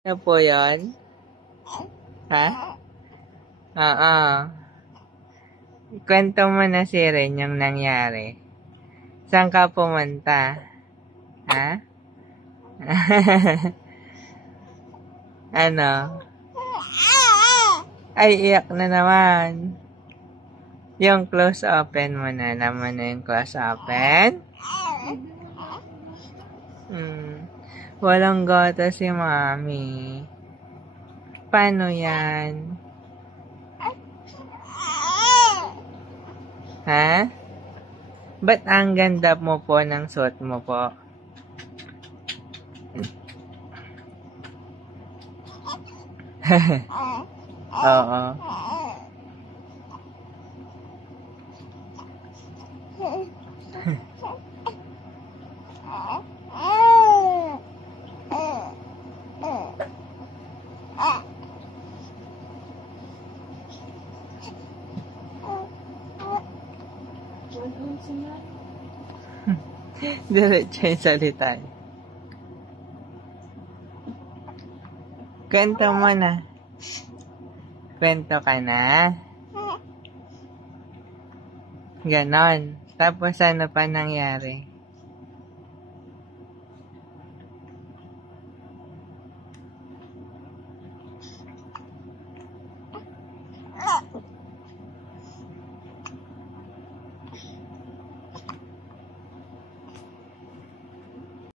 Ano po yun? Ha? Oo. Kwento mo na si Ren yung nangyari. Saan ka pumunta? Ha? Ano? Ay, iyak na naman. Yung close open mo na. Naman na yung close open. Walang gata si Mami. Paano yan? Ha? Ba't ang ganda mo po ng suot mo po? Oo. Diretso yung salita. Kwento mo na. Kwento ka na. Ganon. Tapos ano pa nangyari?